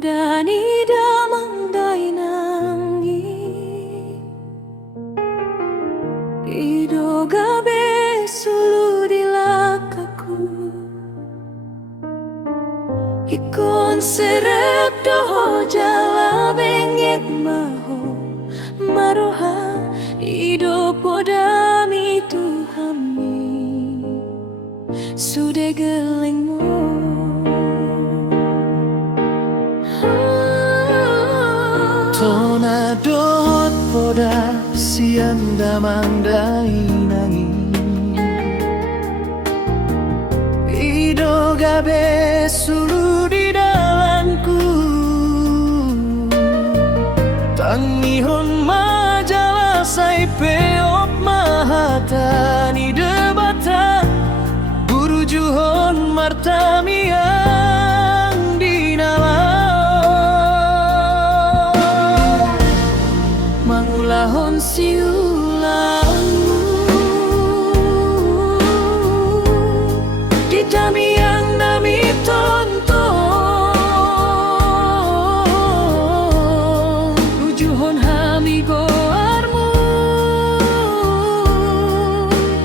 podani damang dainangi Ido gabe sulu dilakaku Ikon serep doho jala bengek maho Maroha ido podami tuhami Sude gelengmu Tona dot poda sianda mangdainangi Ido gabe sulu di dalamku Tangihon majalah sai peop mahatani debata Buru juhon martamiang dinala Mangulahon siulanmu Di dami yang nami tonton Ujuhon hami goarmu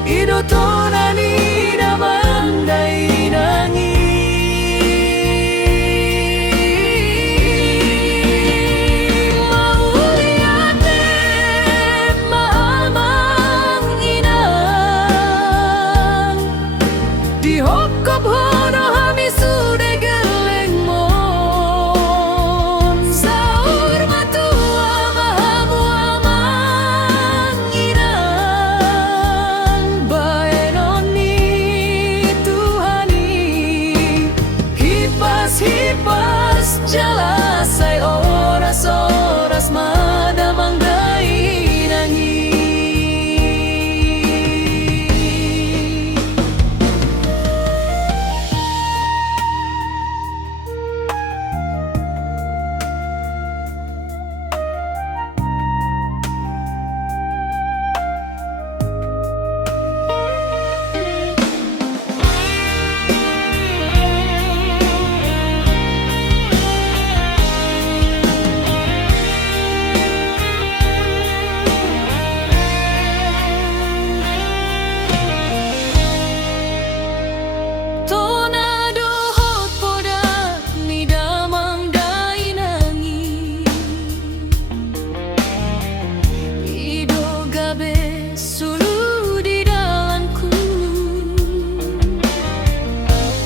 Ido tonani damang dainangi Hokop hono hami sude geleng mon Saur matua mahamu amang inang Baenoni Tuhani Hipas-hipas jalasai oras-oras madamang dainangi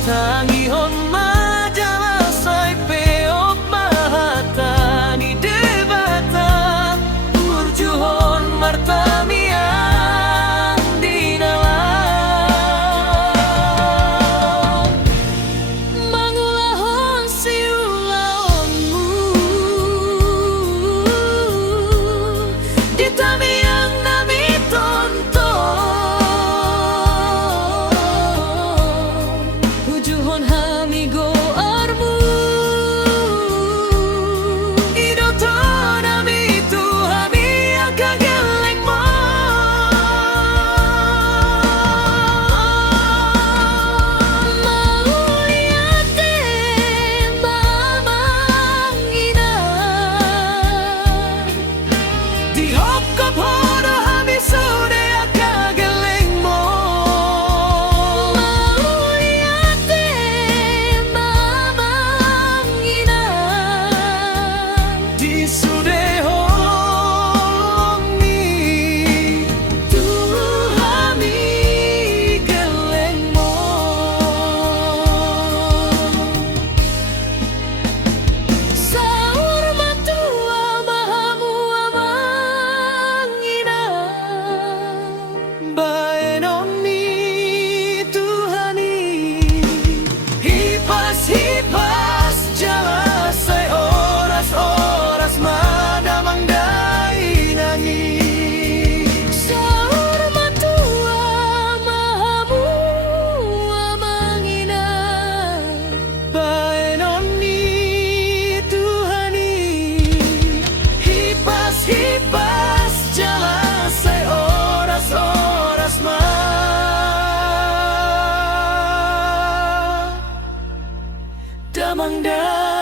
Tangihon majalah sai peop mahatani debata Urjuhon martamiang dinala Mangulahon siulaonmu Di tami yang nami tonton Ujuhon hami goarmu Ido tonami tuhami angka geleng mo Mauliate mamang inang Di hokop hono hami sude angka geleng mo Hipas jalasai oras-oras madamang dainangi Saur matua mahamu amang inang Baenoni Tuhani Hipas-hipas jalasai oras-oras damang dainangi